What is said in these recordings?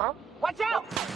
Huh? Watch out!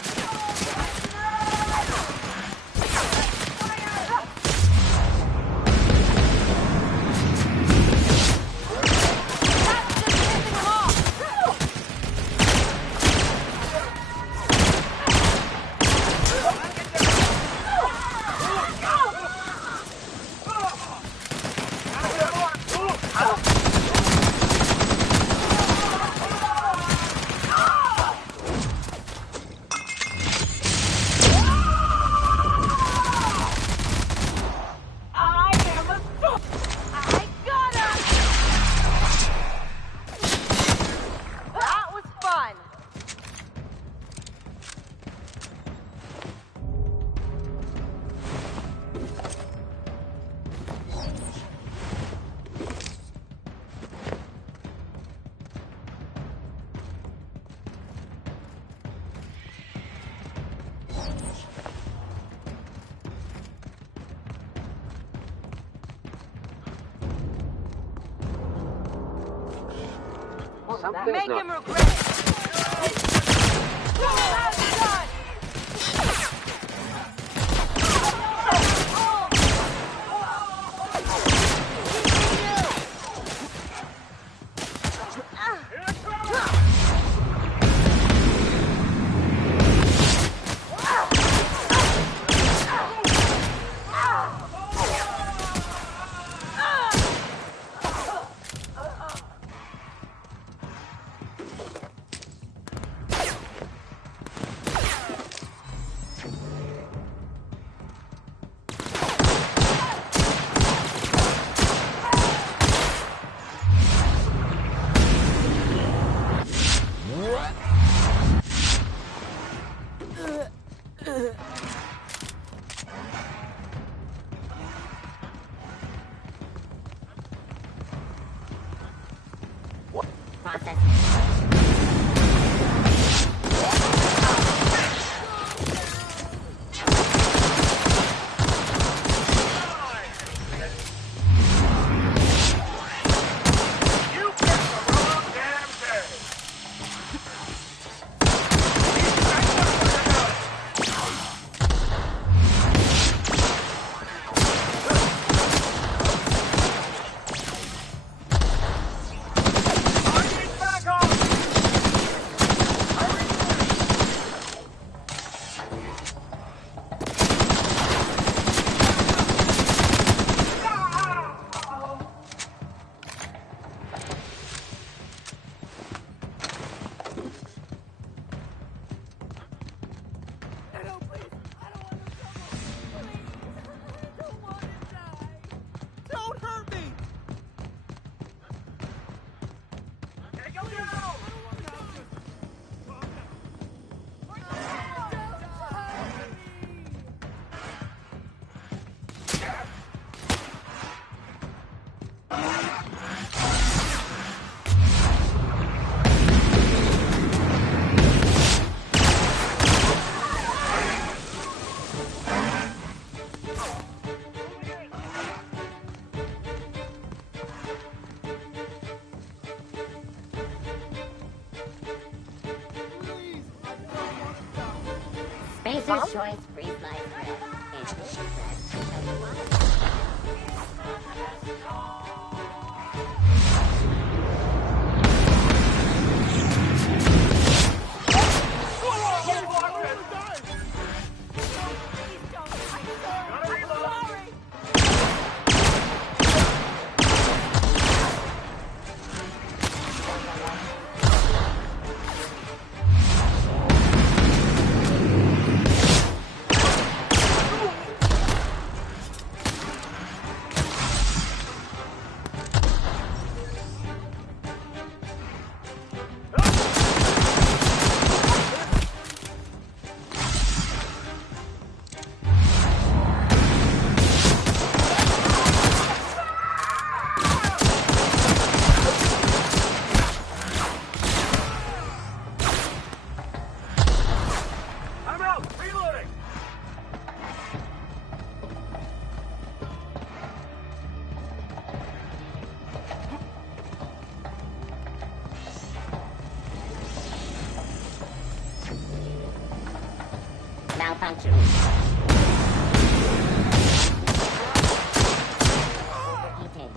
Make him regret it. Spacer's Choice Free Slice Bread. punctuation. Overheating.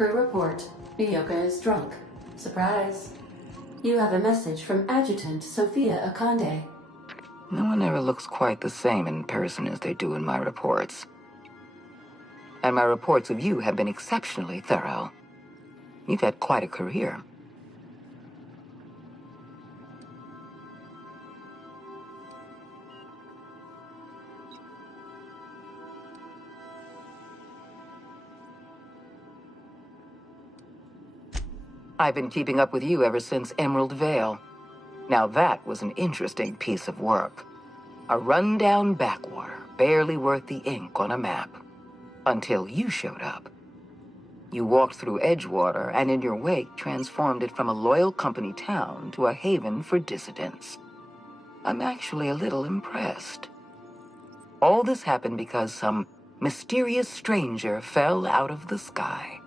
Crew report. Miyoko is drunk. Surprise. You have a message from Adjutant Sophia Akande. No one ever looks quite the same in person as they do in my reports. And my reports of you have been exceptionally thorough. You've had quite a career. I've been keeping up with you ever since Emerald Vale. Now that was an interesting piece of work. A rundown backwater, barely worth the ink on a map. Until you showed up. You walked through Edgewater and in your wake transformed it from a loyal company town to a haven for dissidents. I'm actually a little impressed. All this happened because some mysterious stranger fell out of the sky.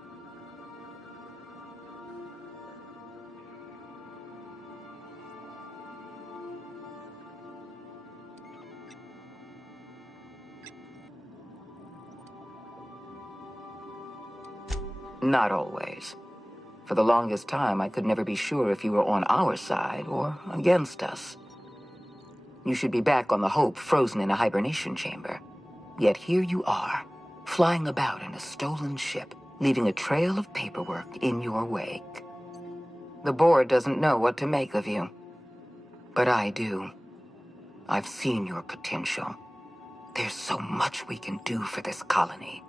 Not always. For the longest time, I could never be sure if you were on our side or against us. You should be back on the Hope, frozen in a hibernation chamber. Yet here you are, flying about in a stolen ship, leaving a trail of paperwork in your wake. The board doesn't know what to make of you. But I do. I've seen your potential. There's so much we can do for this colony.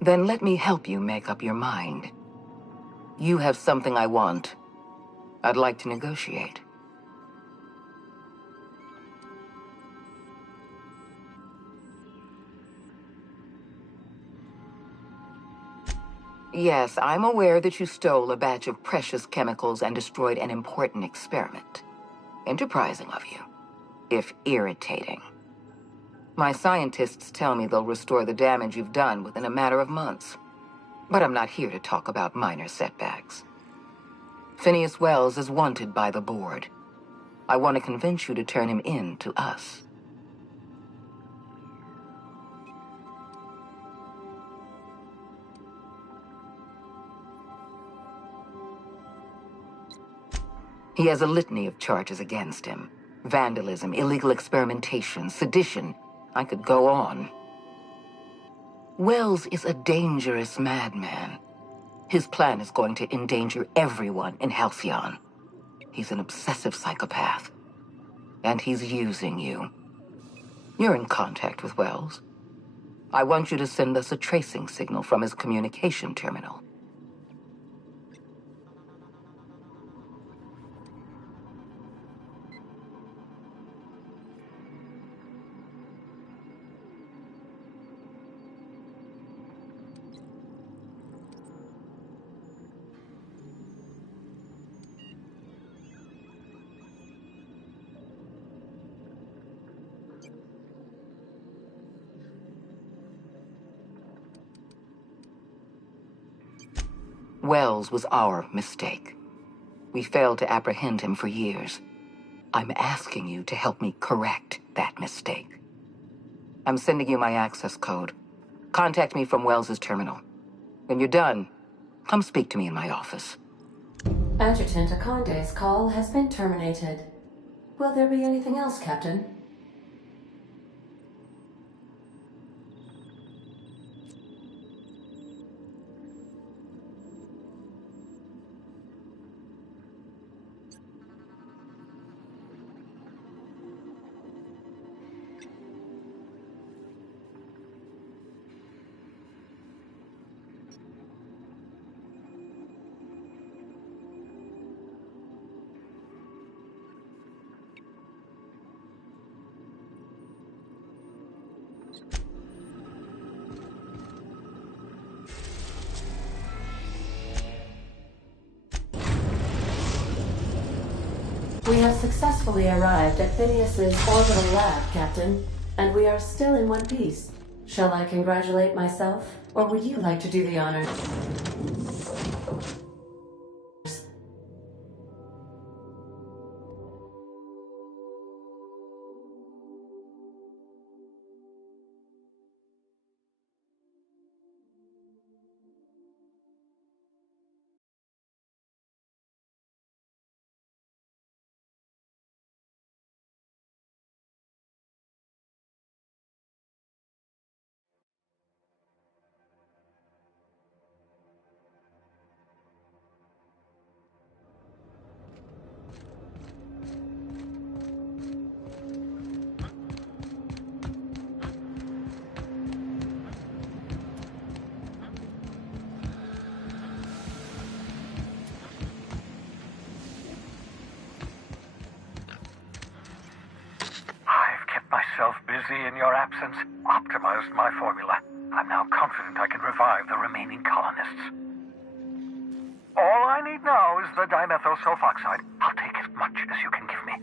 Then let me help you make up your mind. You have something I want. I'd like to negotiate. Yes, I'm aware that you stole a batch of precious chemicals and destroyed an important experiment. Enterprising of you, if irritating. My scientists tell me they'll restore the damage you've done within a matter of months. But I'm not here to talk about minor setbacks. Phineas Wells is wanted by the board. I want to convince you to turn him in to us. He has a litany of charges against him. Vandalism, illegal experimentation, sedition. I could go on. Wells is a dangerous madman. His plan is going to endanger everyone in Halcyon. He's an obsessive psychopath. And he's using you. You're in contact with Wells. I want you to send us a tracing signal from his communication terminal. Wells was our mistake. We failed to apprehend him for years. I'm asking you to help me correct that mistake. I'm sending you my access code. Contact me from Wells's terminal. When you're done, come speak to me in my office. Adjutant Akonde's call has been terminated. Will there be anything else, Captain? We have successfully arrived at Phineas's orbital lab, Captain, and we are still in one piece. Shall I congratulate myself, or would you like to do the honors? Busy in your absence, optimized my formula. I'm now confident I can revive the remaining colonists. All I need now is the dimethyl sulfoxide. I'll take as much as you can give me.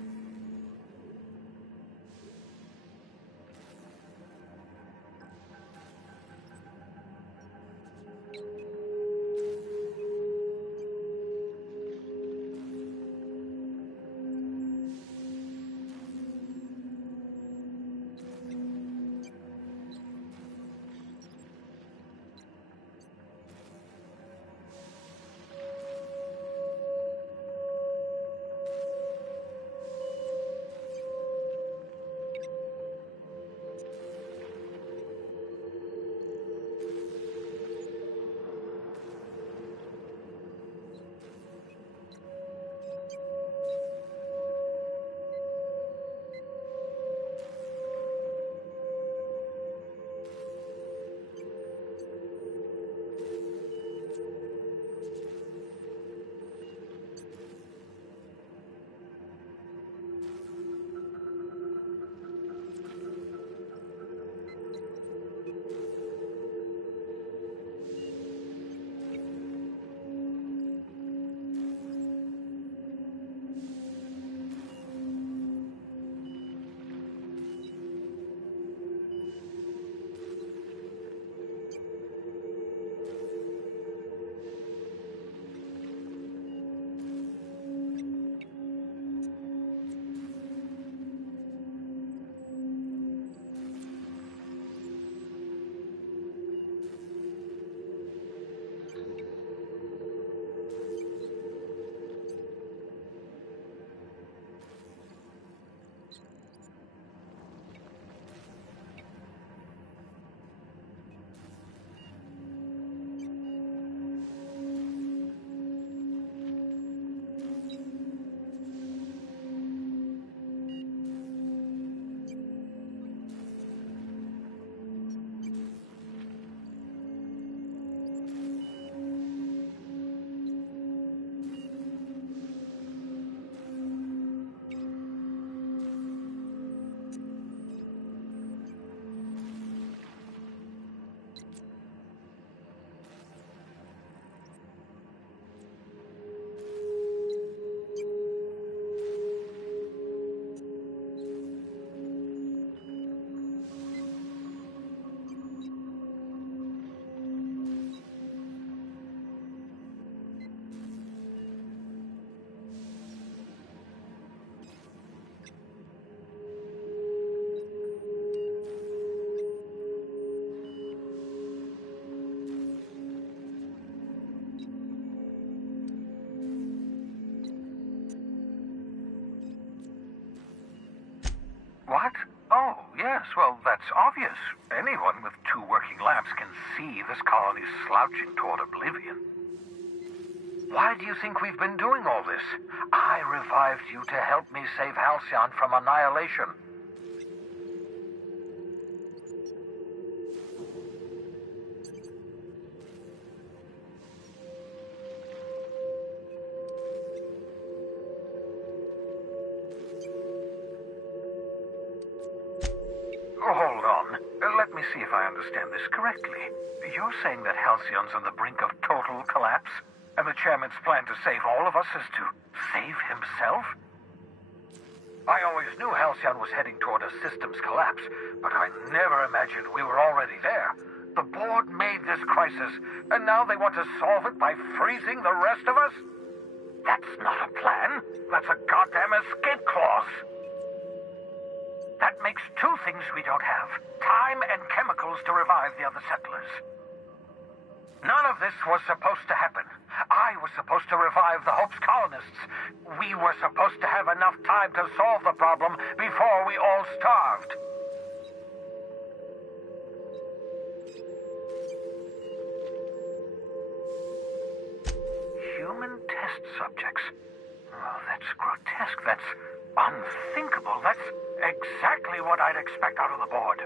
Yes, well, that's obvious. Anyone with two working labs can see this colony's slouching toward oblivion. Why do you think we've been doing all this? I revived you to help me save Halcyon from annihilation. Hold on. Let me see if I understand this correctly. You're saying that Halcyon's on the brink of total collapse? And the chairman's plan to save all of us is to save himself? I always knew Halcyon was heading toward a systems collapse, but I never imagined we were already there. The board made this crisis, and now they want to solve it by freezing the rest of us? That's not a plan. That's a goddamn escape clause. That makes two things we don't have. Time and chemicals to revive the other settlers. None of this was supposed to happen. I was supposed to revive the Hope's colonists. We were supposed to have enough time to solve the problem before we all starved. Human test subjects. Oh, that's grotesque. That's unthinkable. That's exactly what I'd expect out of the board.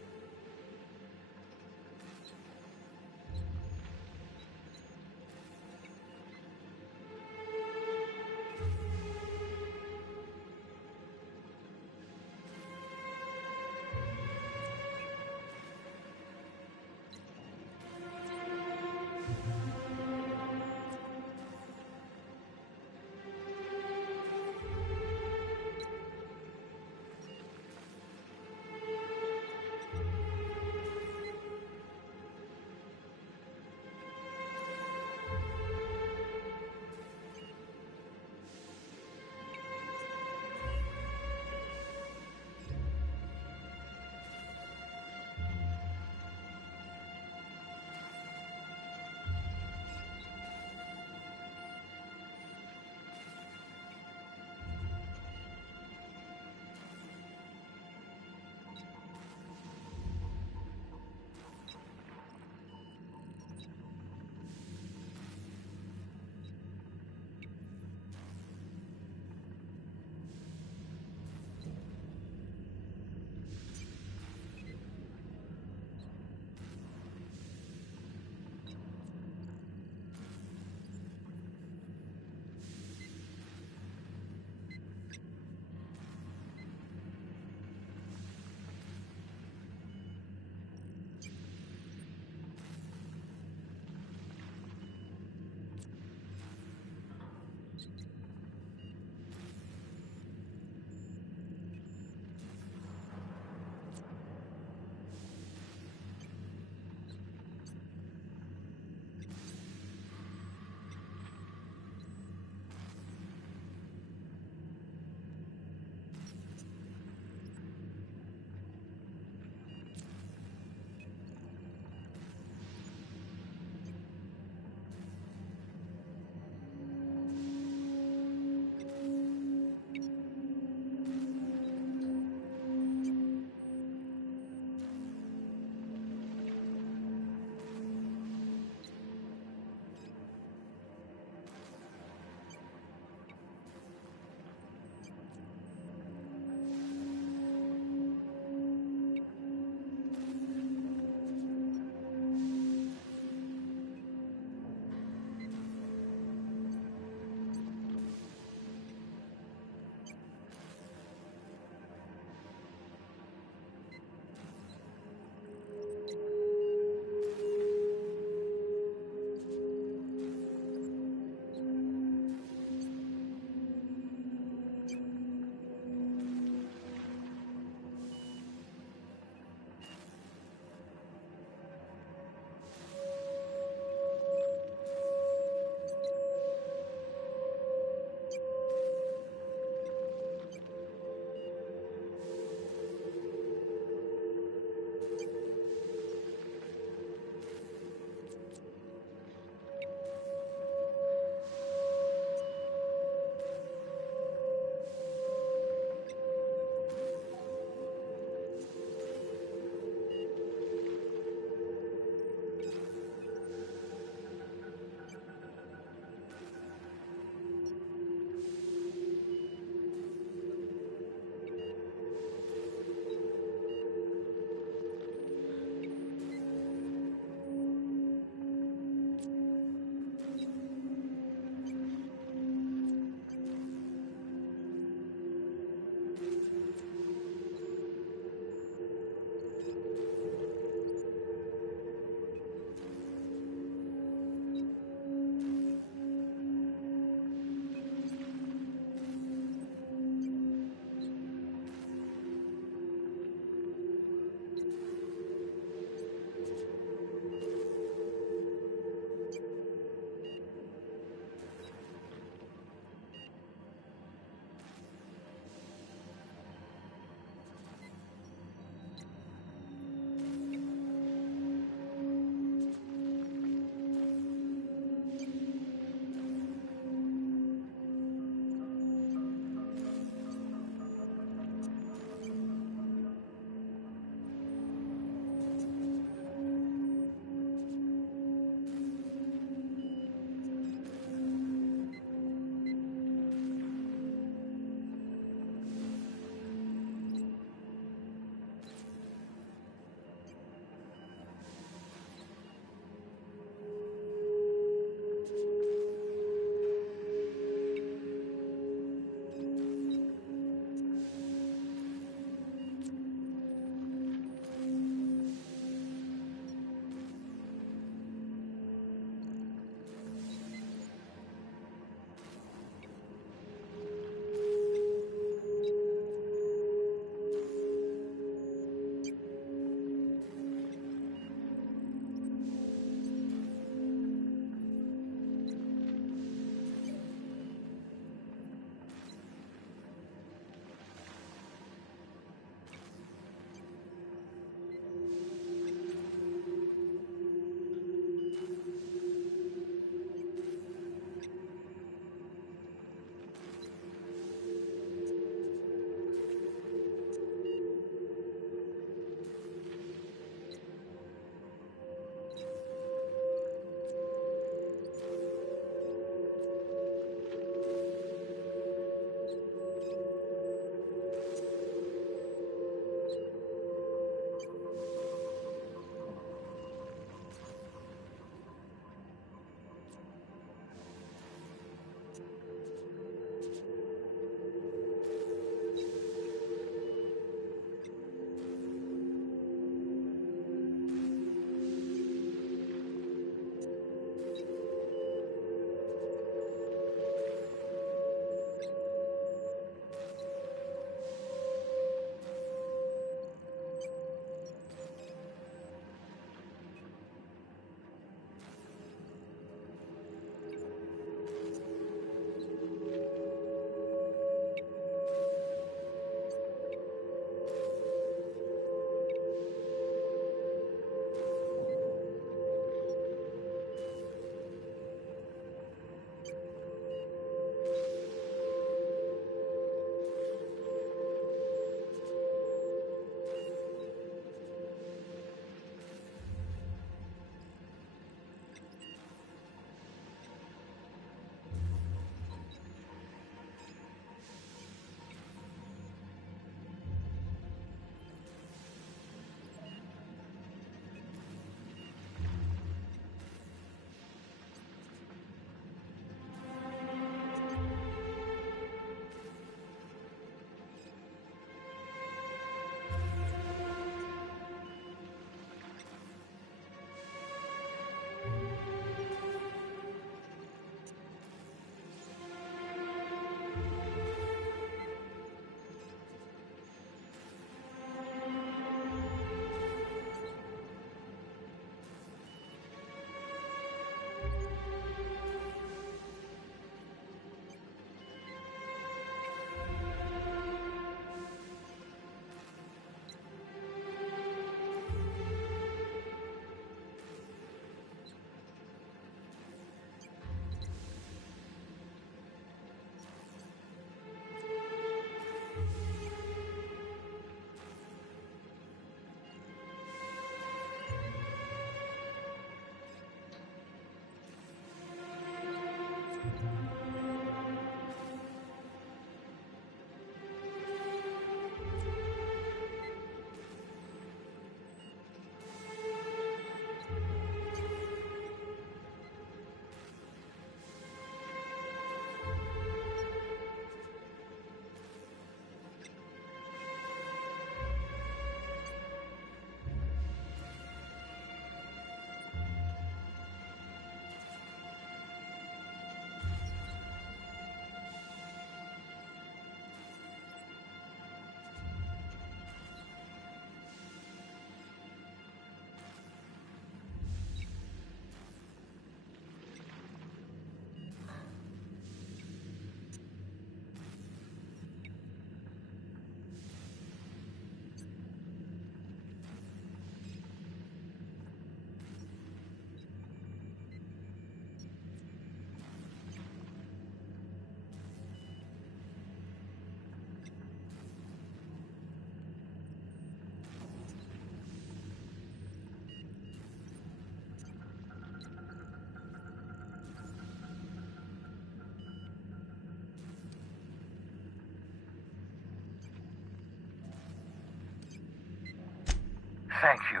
Thank you.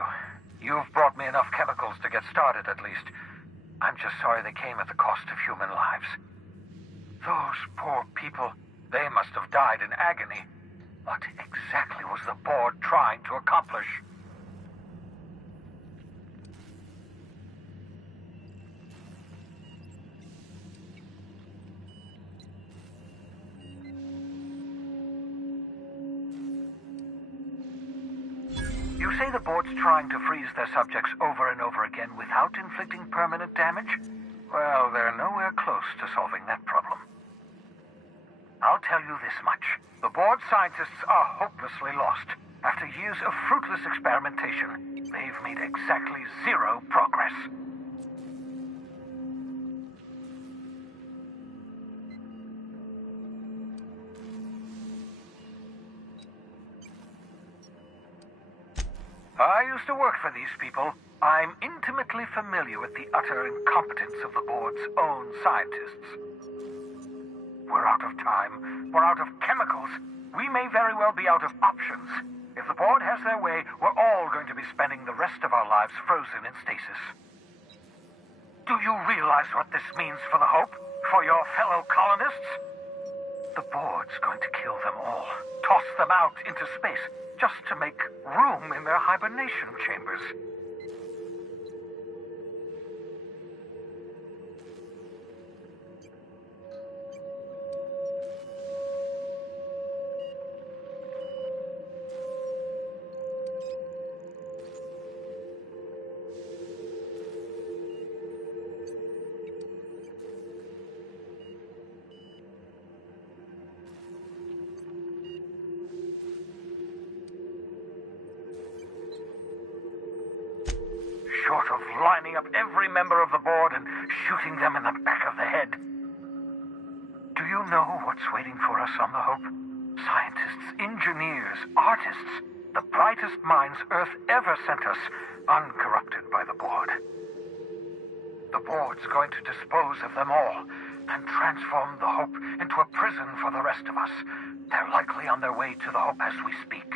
You've brought me enough chemicals to get started, at least. I'm just sorry they came at the cost of human lives. Those poor people, they must have died in agony. What exactly was the board trying to accomplish? You say the board's trying to freeze their subjects over and over again without inflicting permanent damage? Well, they're nowhere close to solving that problem. I'll tell you this much. The board scientists are hopelessly lost. After years of fruitless experimentation, they've made exactly zero progress. I used to work for these people. I'm intimately familiar with the utter incompetence of the board's own scientists. We're out of time. We're out of chemicals. We may very well be out of options. If the board has their way, we're all going to be spending the rest of our lives frozen in stasis. Do you realize what this means for the Hope? For your fellow colonists? The board's going to kill them all. Toss them out into space, just to make room in their hibernation chambers. Short of lining up every member of the board and shooting them in the back of the head. Do you know what's waiting for us on the Hope? Scientists, engineers, artists, the brightest minds Earth ever sent us, uncorrupted by the board. The board's going to dispose of them all and transform the Hope into a prison for the rest of us. They're likely on their way to the Hope as we speak.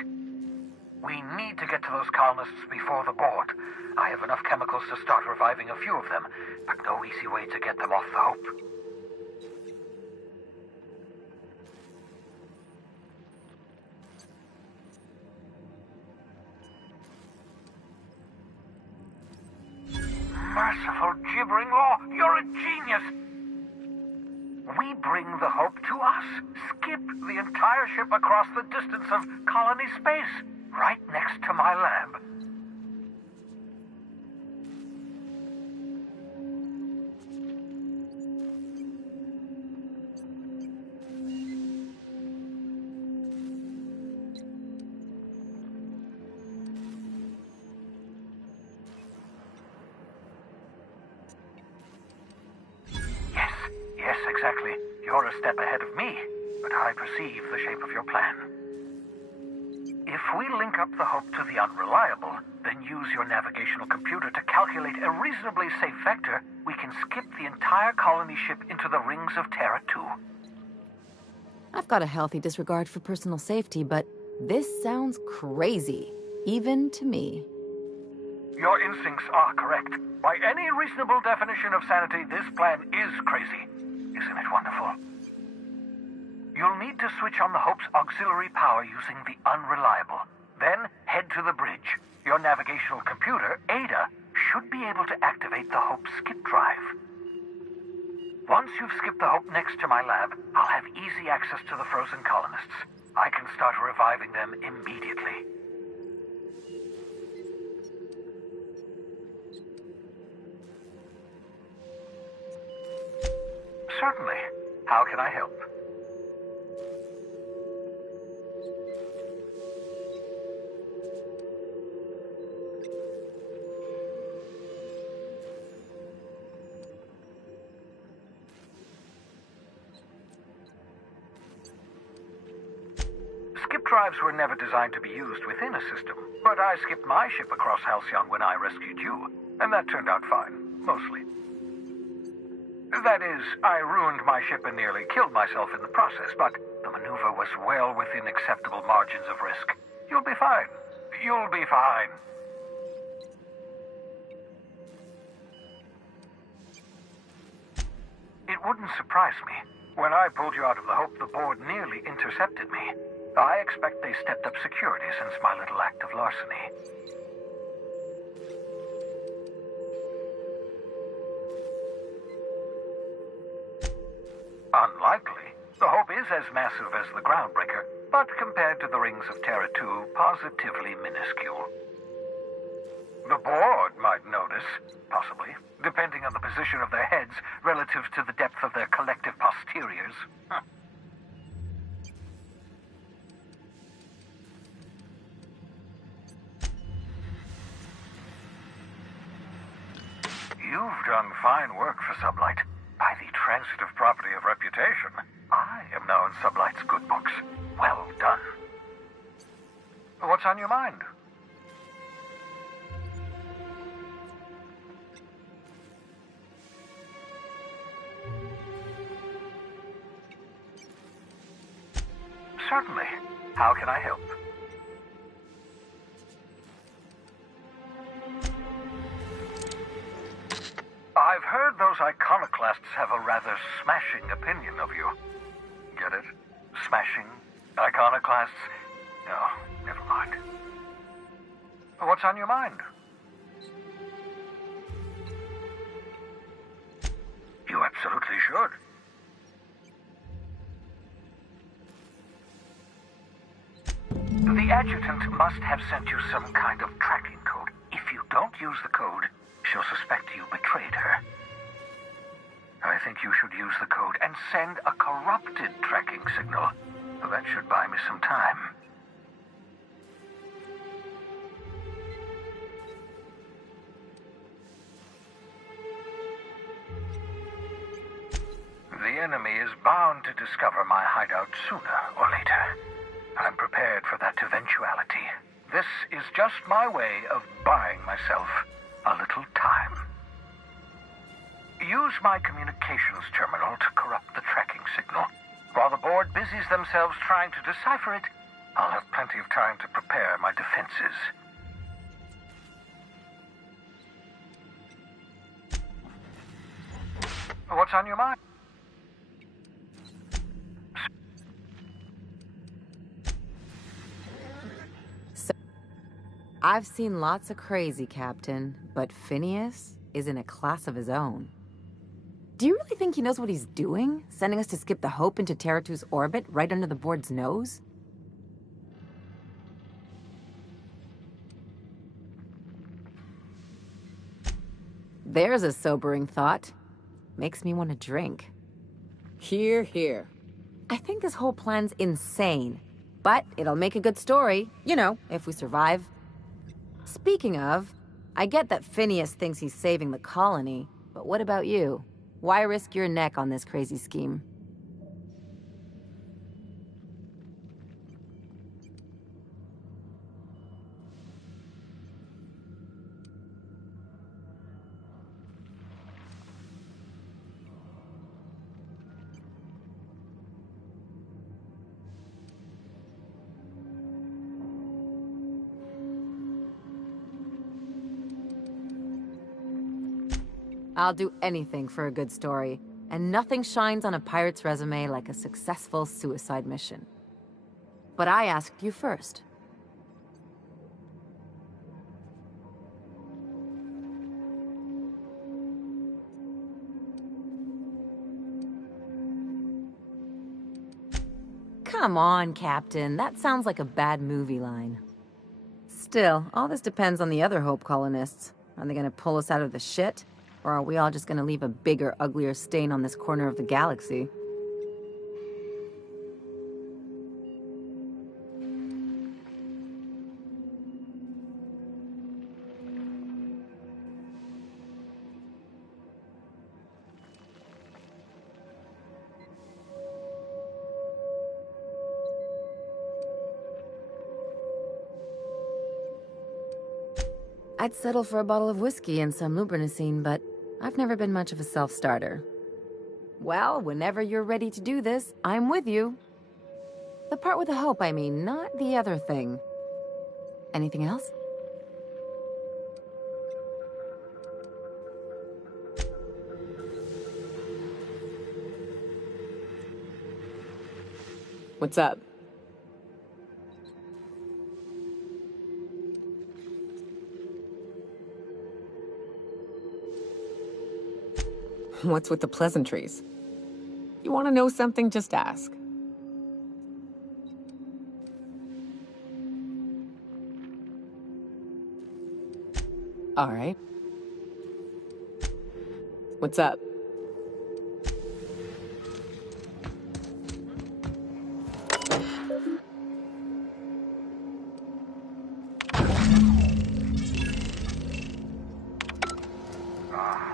We need to get to those colonists before the board. I have enough chemicals to start reviving a few of them, but no easy way to get them off the Hope. Merciful gibbering law, you're a genius! We bring the Hope to us. Skip the entire ship across the distance of colony space, right next to my lab. Yes, exactly. You're a step ahead of me, but I perceive the shape of your plan. If we link up the Hope to the Unreliable, then use your navigational computer to calculate a reasonably safe vector, we can skip the entire colony ship into the rings of Terra 2. I've got a healthy disregard for personal safety, but this sounds crazy, even to me. Your instincts are correct. By any reasonable definition of sanity, this plan is crazy. Isn't it wonderful? You'll need to switch on the Hope's auxiliary power using the Unreliable. Then head to the bridge. Your navigational computer, Ada, should be able to activate the Hope's skip drive. Once you've skipped the Hope next to my lab, I'll have easy access to the frozen colonists. I can start reviving them immediately. Certainly. How can I help? Skip drives were never designed to be used within a system, but I skipped my ship across Halcyon when I rescued you, and that turned out fine, mostly. That is, I ruined my ship and nearly killed myself in the process, but the maneuver was well within acceptable margins of risk. You'll be fine. You'll be fine. wouldn't surprise me. When I pulled you out of the Hope, the board nearly intercepted me. I expect they stepped up security since my little act of larceny. Unlikely. The Hope is as massive as the Groundbreaker, but compared to the rings of Terra 2, positively minuscule. The board might notice, possibly, depending on the position of their heads relative to the depth of their collective posteriors. Huh. You've done fine work for Sublight. By the transitive property of reputation, I am now in Sublight's good books. Well done. What's on your mind? Certainly. How can I help? I've heard those iconoclasts have a rather smashing opinion of you. Get it? Smashing? Iconoclasts? No, never mind. What's on your mind? You absolutely should. The adjutant must have sent you some kind of tracking code. If you don't use the code, she'll suspect you betrayed her. I think you should use the code and send a corrupted tracking signal. That should buy me some time. The enemy is bound to discover my hideout sooner or later. I'm prepared for that eventuality. This is just my way of buying myself a little time. Use my communications terminal to corrupt the tracking signal. While the board busies themselves trying to decipher it, I'll have plenty of time to prepare my defenses. What's on your mind? I've seen lots of crazy, Captain, but Phineas is in a class of his own. Do you really think he knows what he's doing? Sending us to skip the Hope into Terra 2's orbit right under the board's nose? There's a sobering thought. Makes me want to drink. Hear, hear. I think this whole plan's insane, but it'll make a good story, you know, if we survive. Speaking of, I get that Phineas thinks he's saving the colony, but what about you? Why risk your neck on this crazy scheme? I'll do anything for a good story, and nothing shines on a pirate's resume like a successful suicide mission. But I asked you first. Come on, Captain. That sounds like a bad movie line. Still, all this depends on the other Hope colonists. Are they gonna pull us out of the shit? Or are we all just gonna leave a bigger, uglier stain on this corner of the galaxy? I'd settle for a bottle of whiskey and some lubrinicine, but I've never been much of a self-starter. Well, whenever you're ready to do this, I'm with you. The part with the Hope, I mean, not the other thing. Anything else? What's up? What's with the pleasantries? You want to know something, just ask. All right. What's up?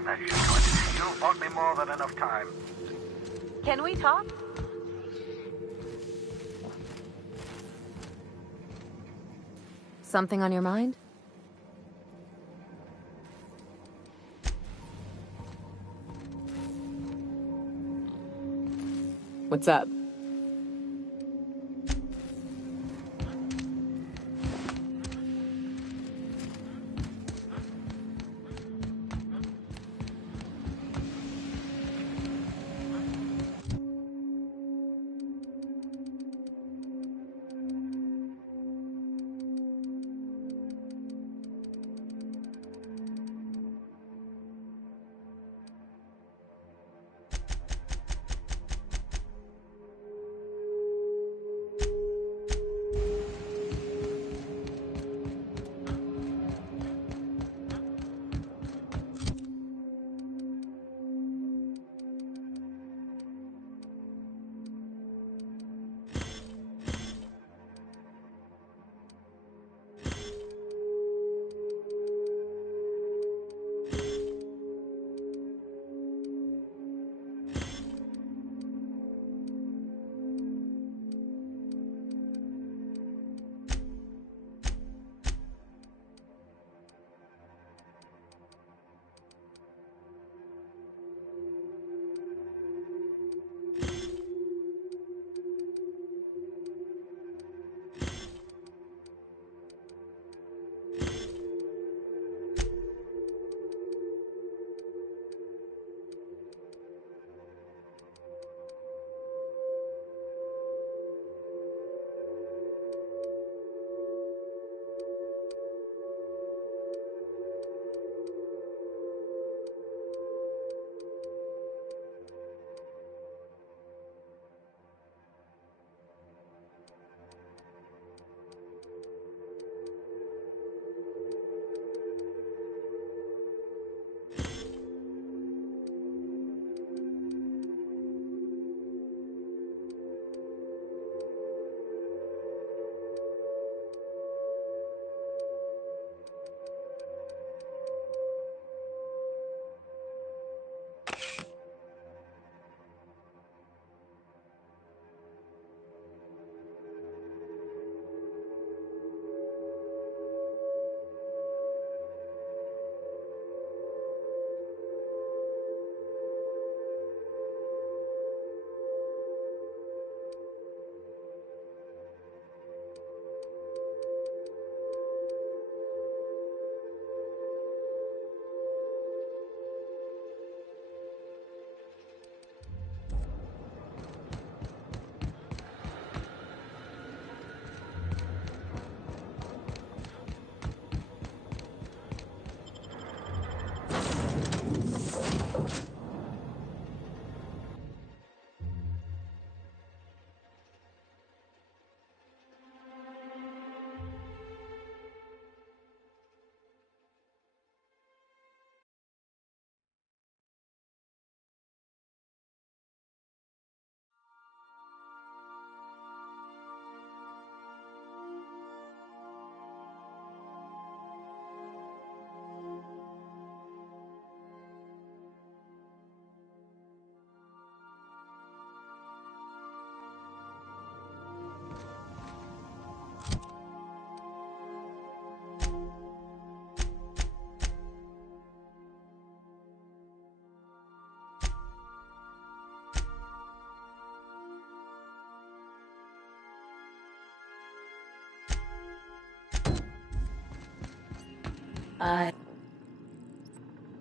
That should do it. You bought me more than enough time. Can we talk? Something on your mind? What's up?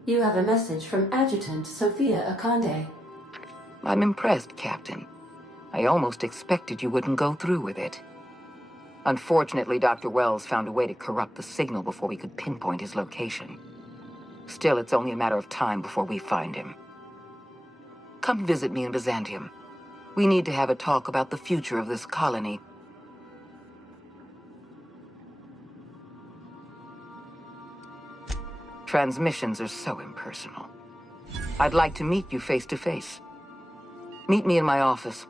You have a message from Adjutant Sophia Akande. I'm impressed, Captain. I almost expected you wouldn't go through with it. Unfortunately, Dr. Wells found a way to corrupt the signal before we could pinpoint his location. Still, it's only a matter of time before we find him. Come visit me in Byzantium. We need to have a talk about the future of this colony. Transmissions are so impersonal. I'd like to meet you face to face. Meet me in my office.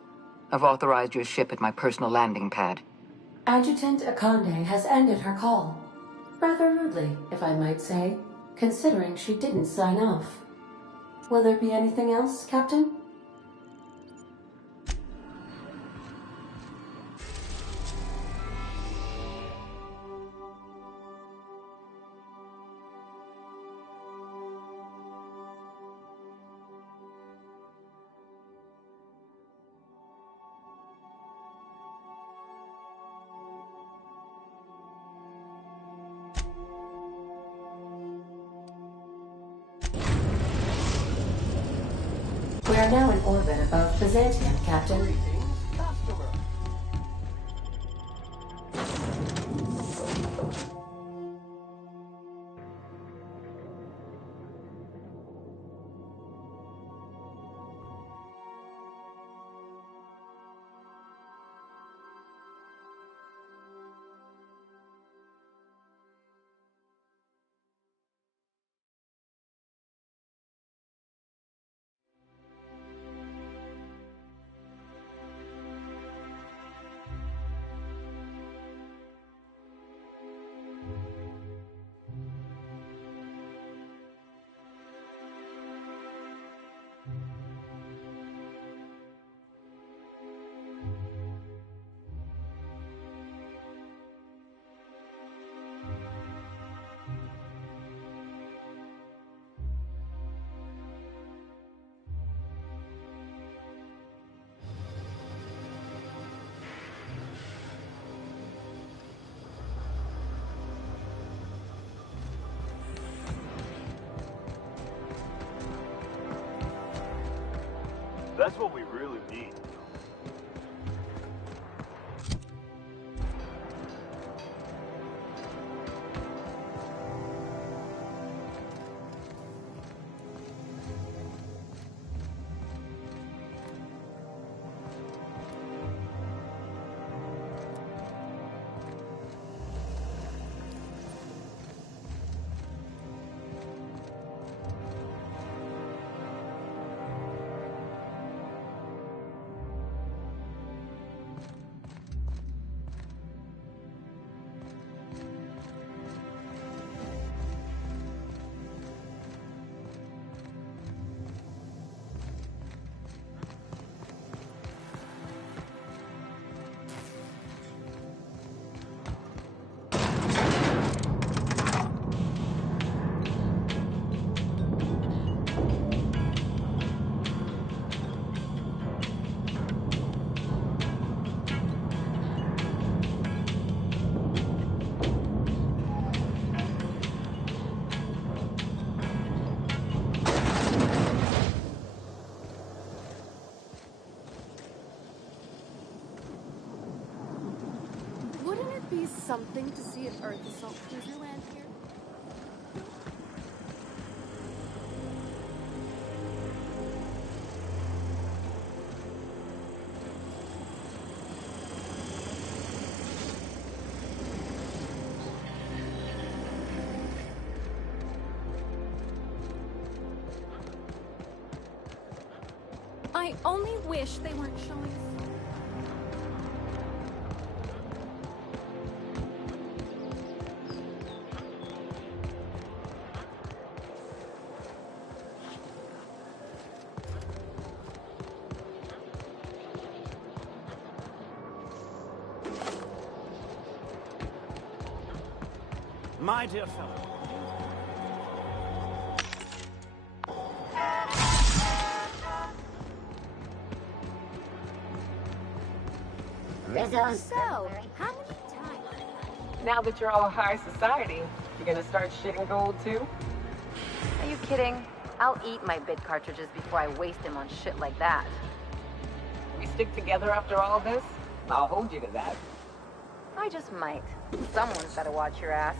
I've authorized your ship at my personal landing pad. Adjutant Akande has ended her call. Rather rudely, if I might say, considering she didn't sign off. Will there be anything else, Captain? We are now in orbit above Byzantium, Captain. That's what we really need. Be something to see an Earth assault cruiser land here. I only wish they weren't showing. My dear fellow. Rizzo's So, how many times? Now that you're all high society, you're gonna start shitting gold too? Are you kidding? I'll eat my bid cartridges before I waste them on shit like that. We stick together after all this? I'll hold you to that. I just might. Someone's gotta watch your ass.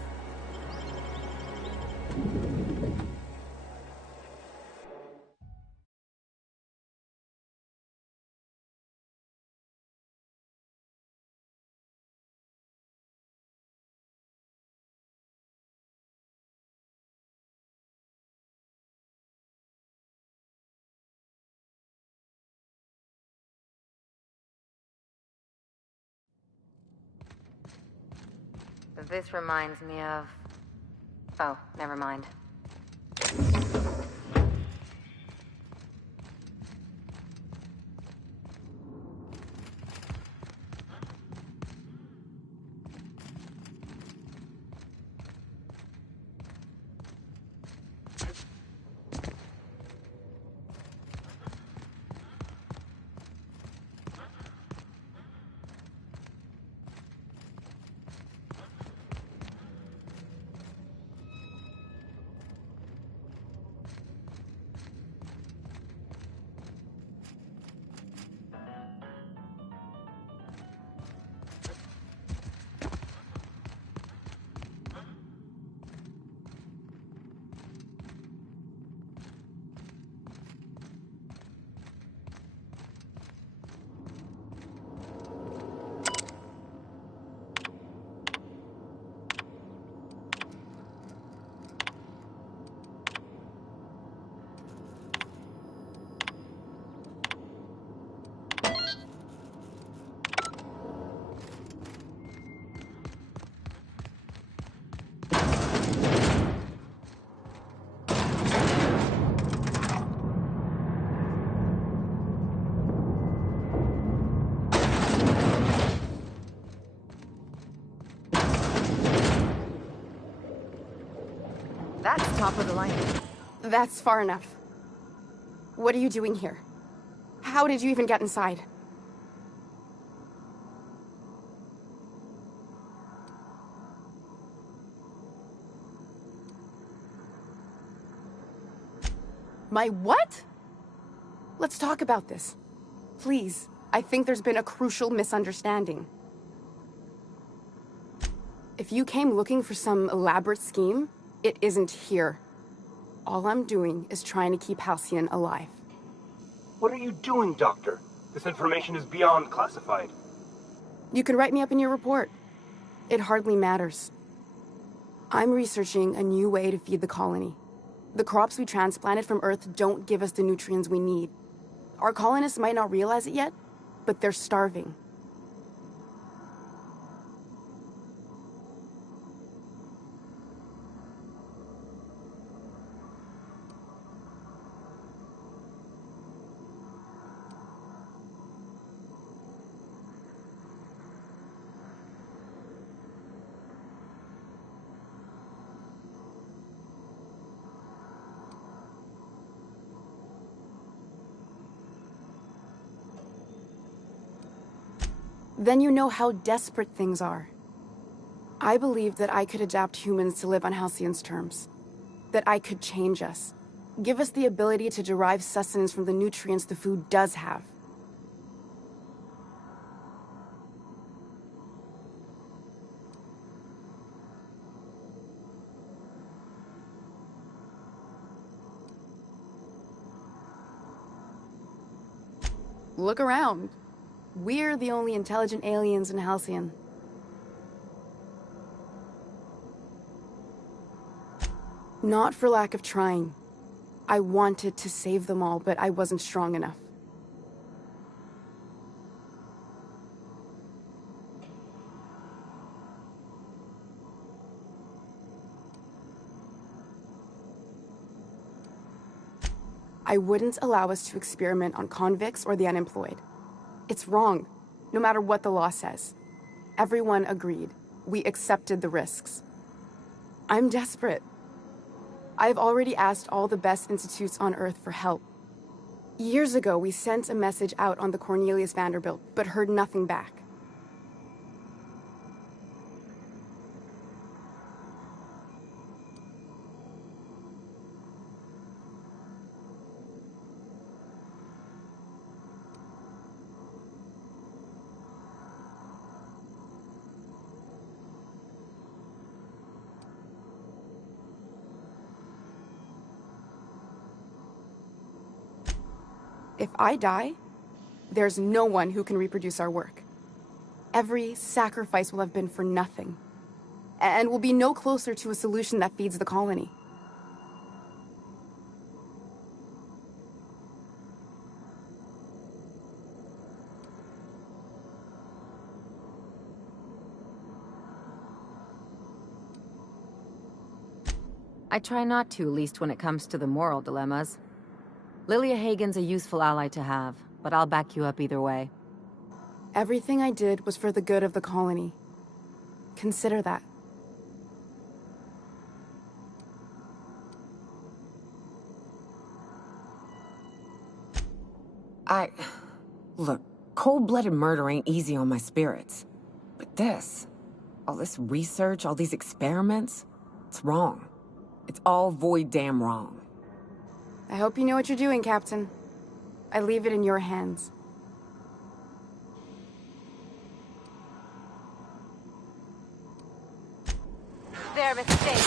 This reminds me of... Oh, never mind. That's top of the line. That's far enough. What are you doing here? How did you even get inside? My what? Let's talk about this. Please. I think there's been a crucial misunderstanding. If you came looking for some elaborate scheme, it isn't here. All I'm doing is trying to keep Halcyon alive. What are you doing, Doctor? This information is beyond classified. You can write me up in your report. It hardly matters. I'm researching a new way to feed the colony. The crops we transplanted from Earth don't give us the nutrients we need. Our colonists might not realize it yet, but they're starving. Then you know how desperate things are. I believed that I could adapt humans to live on Halcyon's terms. That I could change us. Give us the ability to derive sustenance from the nutrients the food does have. Look around. We're the only intelligent aliens in Halcyon. Not for lack of trying. I wanted to save them all, but I wasn't strong enough. I wouldn't allow us to experiment on convicts or the unemployed. It's wrong, no matter what the law says. Everyone agreed. We accepted the risks. I'm desperate. I've already asked all the best institutes on Earth for help. Years ago, we sent a message out on the Cornelius Vanderbilt, but heard nothing back. If I die, there's no one who can reproduce our work. Every sacrifice will have been for nothing, and we'll be no closer to a solution that feeds the colony. I try not to, least when it comes to the moral dilemmas. Lilia Hagen's a useful ally to have, but I'll back you up either way. Everything I did was for the good of the colony. Consider that. Look, cold-blooded murder ain't easy on my spirits. But this, all this research, all these experiments, it's wrong. It's all void damn wrong. I hope you know what you're doing, Captain. I leave it in your hands. Their mistake.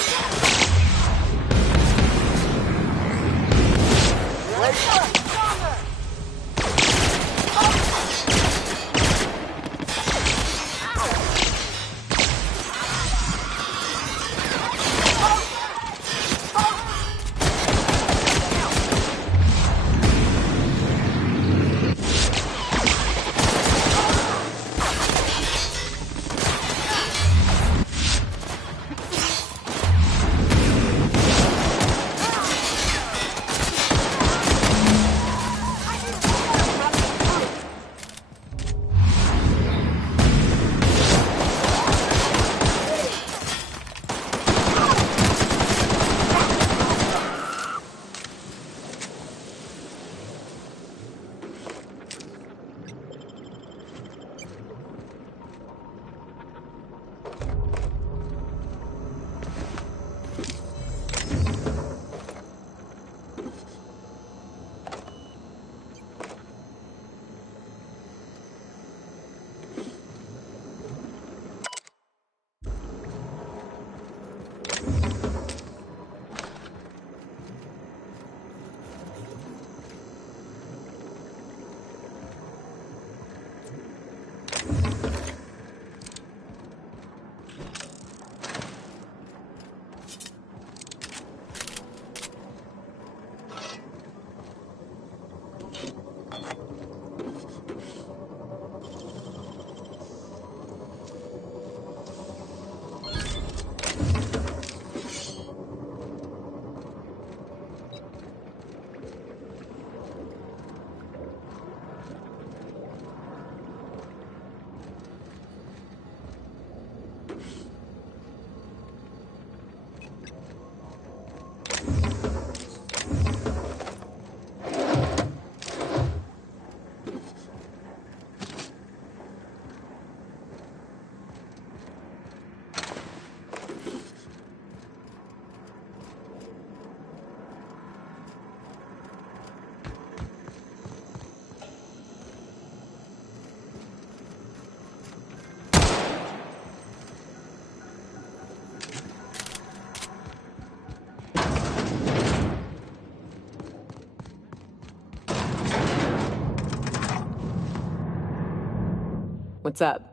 What's up?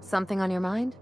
Something on your mind?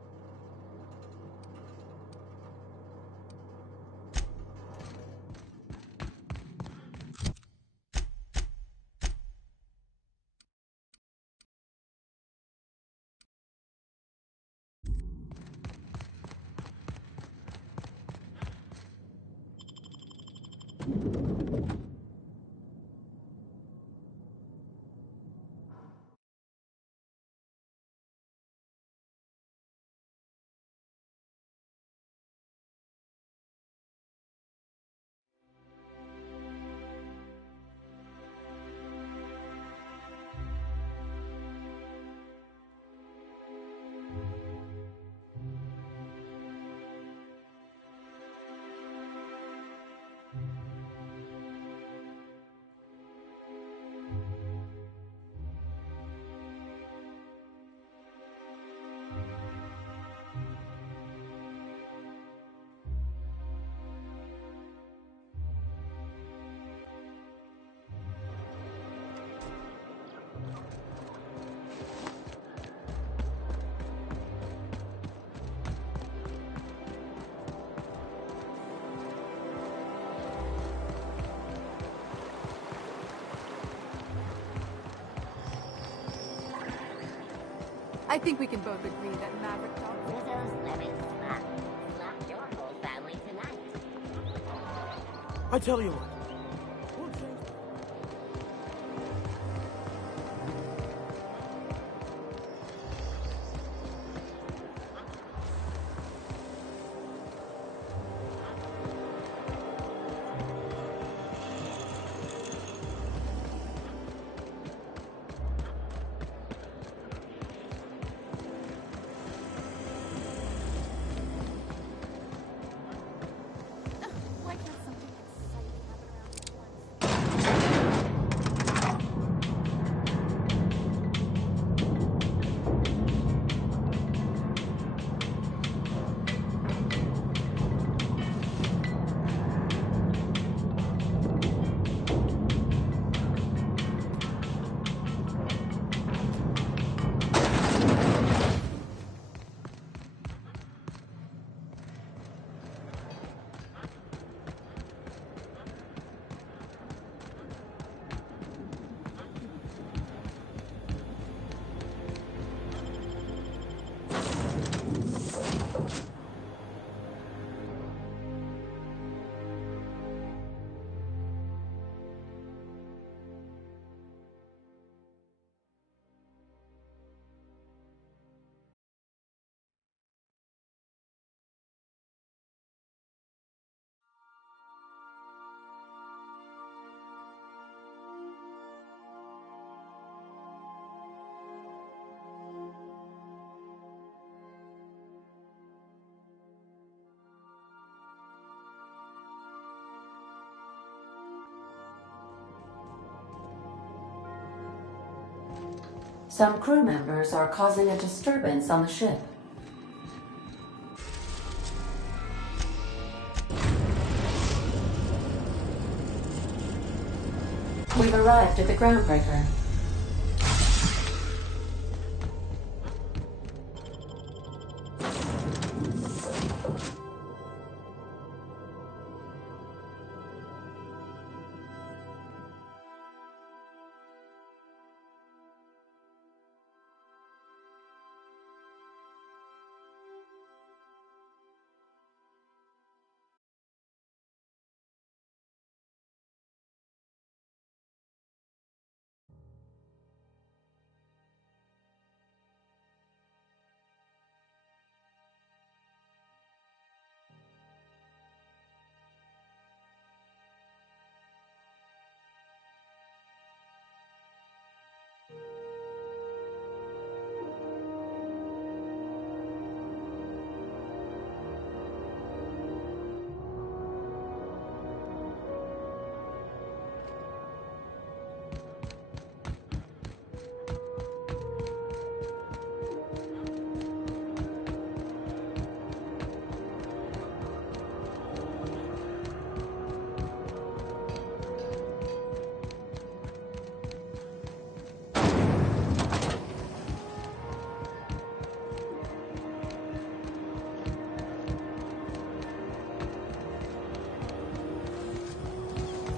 I think we can both agree that Maverick Dog... Rizzo's lemon slap. Slap your whole family tonight. I tell you what. We'll change. Why can't something exciting happen around once? Some crew members are causing a disturbance on the ship. We've arrived at the groundbreaker.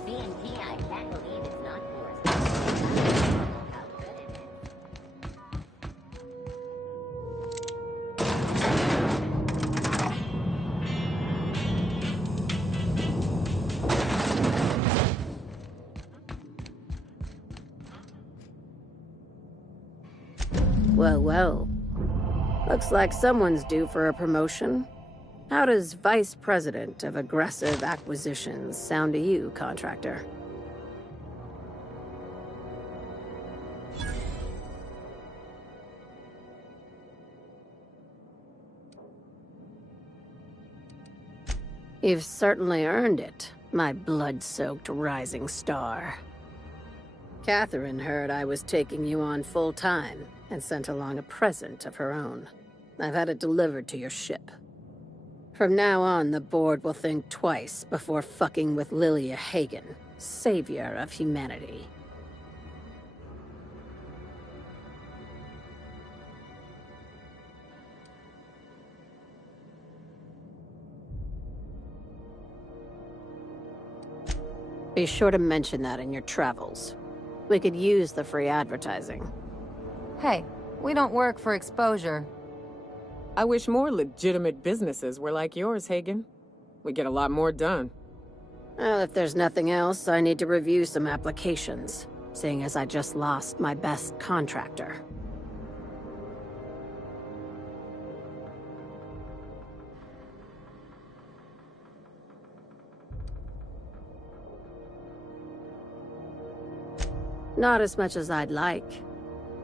CNP, I can't believe it's not yours. How good it is. Well, well. Looks like someone's due for a promotion. How does Vice President of Aggressive Acquisitions sound to you, contractor? You've certainly earned it, my blood-soaked rising star. Catherine heard I was taking you on full-time and sent along a present of her own. I've had it delivered to your ship. From now on, the board will think twice before fucking with Lilia Hagen, savior of humanity. Be sure to mention that in your travels. We could use the free advertising. Hey, We don't work for exposure. I wish more legitimate businesses were like yours, Hagen. We get a lot more done. Well, if there's nothing else, I need to review some applications, seeing as I just lost my best contractor. Not as much as I'd like.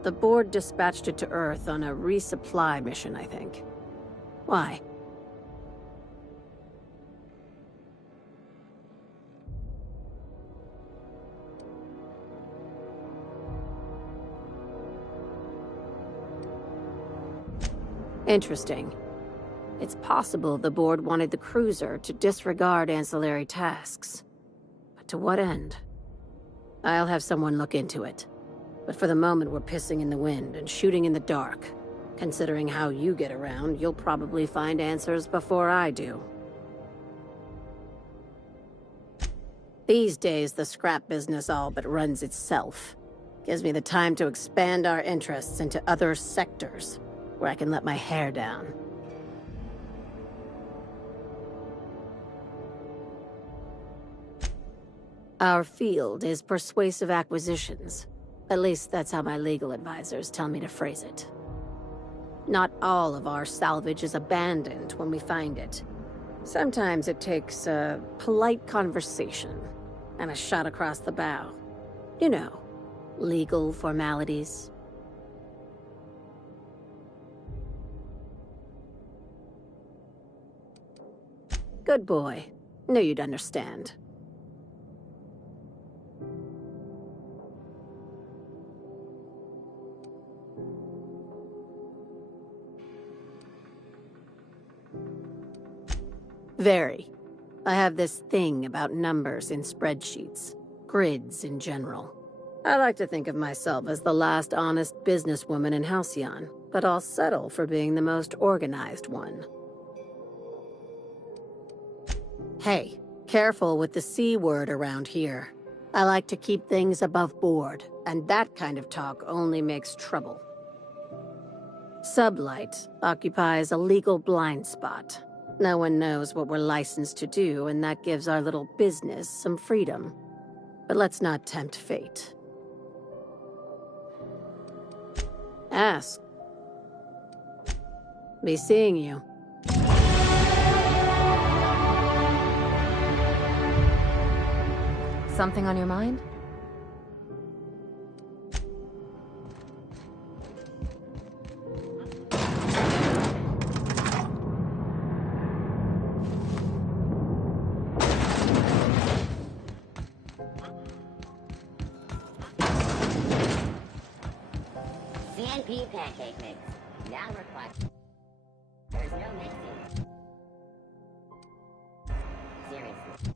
The board dispatched it to Earth on a resupply mission, I think. Why? Interesting. It's possible the board wanted the cruiser to disregard ancillary tasks. But to what end? I'll have someone look into it. But for the moment, we're pissing in the wind and shooting in the dark. Considering how you get around, you'll probably find answers before I do. These days, the scrap business all but runs itself. Gives me the time to expand our interests into other sectors, where I can let my hair down. Our field is persuasive acquisitions. At least that's how my legal advisors tell me to phrase it. Not all of our salvage is abandoned when we find it. Sometimes it takes a polite conversation and a shot across the bow. You know, legal formalities. Good boy. Knew you'd understand. Very. I have this thing about numbers in spreadsheets, grids in general. I like to think of myself as the last honest businesswoman in Halcyon, but I'll settle for being the most organized one. Hey, careful with the C word around here. I like to keep things above board, and that kind of talk only makes trouble. Sublight occupies a legal blind spot. No one knows what we're licensed to do, and that gives our little business some freedom. But let's not tempt fate. Ask. Be seeing you. Something on your mind? CNP pancake mix. Now request. There's no mixing. Seriously.